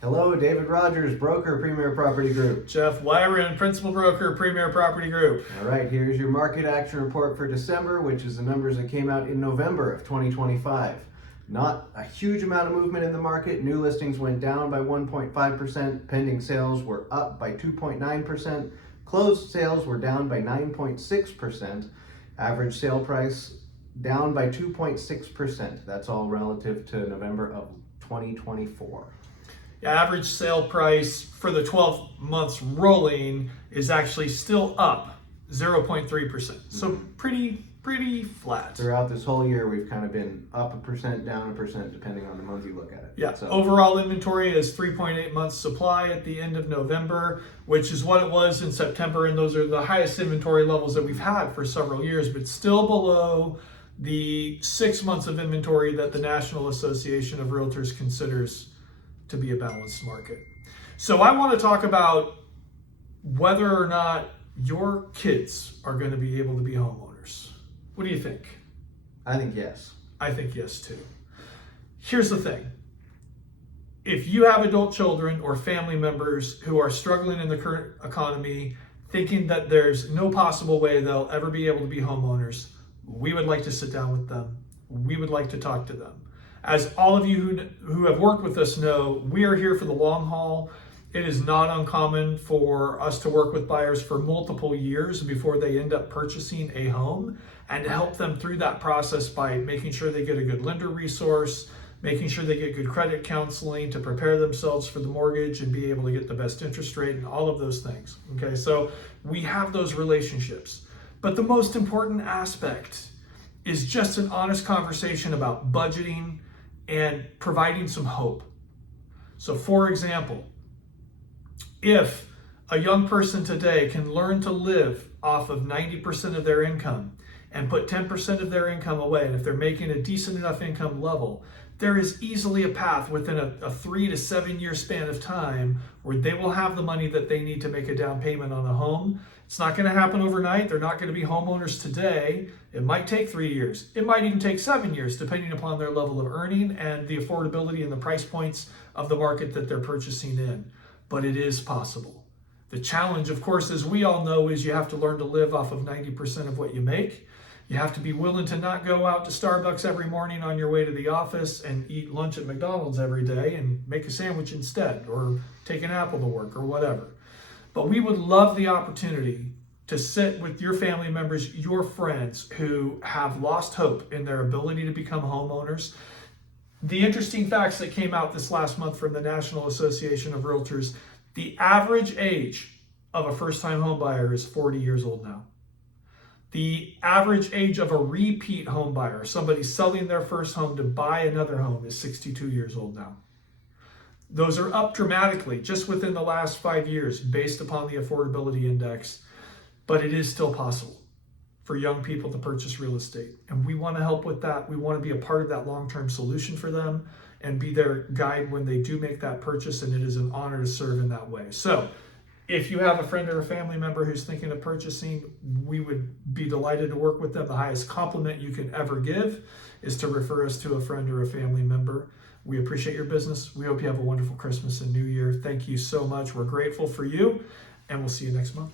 Hello, David Rogers, broker, Premier Property Group. Jeff Wyron, Principal Broker, Premier Property Group. All right, here's your market action report for December, which is the numbers that came out in November of 2025. Not a huge amount of movement in the market. New listings went down by 1.5%. Pending sales were up by 2.9%. Closed sales were down by 9.6%. Average sale price down by 2.6%. That's all relative to November of 2024. Average sale price for the 12 months rolling is actually still up 0.3%. So pretty flat. Throughout this whole year, we've kind of been up 1%, down 1%, depending on the month you look at it. Yeah, So, overall inventory is 3.8 months supply at the end of November, which is what it was in September, and those are the highest inventory levels that we've had for several years, but still below the 6 months of inventory that the National Association of Realtors considers to be a balanced market. So I want to talk about whether or not your kids are going to be able to be homeowners. What do you think? I think yes. I think yes too. Here's the thing. If you have adult children or family members who are struggling in the current economy, thinking that there's no possible way they'll ever be able to be homeowners, we would like to sit down with them. We would like to talk to them. As all of you who have worked with us know, we are here for the long haul. It is not uncommon for us to work with buyers for multiple years before they end up purchasing a home, and to help them through that process by making sure they get a good lender resource, making sure they get good credit counseling to prepare themselves for the mortgage and be able to get the best interest rate and all of those things. Okay, so we have those relationships. But the most important aspect is just an honest conversation about budgeting and providing some hope. So for example, if a young person today can learn to live off of 90% of their income and put 10% of their income away, and if they're making a decent enough income level, there is easily a path within a 3 to 7 year span of time where they will have the money that they need to make a down payment on a home. It's not going to happen overnight. They're not going to be homeowners today. It might take 3 years. It might even take 7 years, depending upon their level of earning and the affordability and the price points of the market that they're purchasing in. But it is possible. The challenge, of course, as we all know, is you have to learn to live off of 90% of what you make. You have to be willing to not go out to Starbucks every morning on your way to the office and eat lunch at McDonald's every day and make a sandwich instead, or take an apple to work, or whatever. But we would love the opportunity to sit with your family members, your friends who have lost hope in their ability to become homeowners. The interesting facts that came out this last month from the National Association of Realtors, the average age of a first-time home buyer is 40 years old now. The average age of a repeat home buyer, somebody selling their first home to buy another home, is 62 years old now. Those are up dramatically just within the last 5 years based upon the affordability index, but it is still possible for young people to purchase real estate. And we want to help with that. We want to be a part of that long-term solution for them and be their guide when they do make that purchase, and it is an honor to serve in that way. So if you have a friend or a family member who's thinking of purchasing, we would be delighted to work with them. The highest compliment you can ever give is to refer us to a friend or a family member. We appreciate your business. We hope you have a wonderful Christmas and New Year. Thank you so much. We're grateful for you, and we'll see you next month.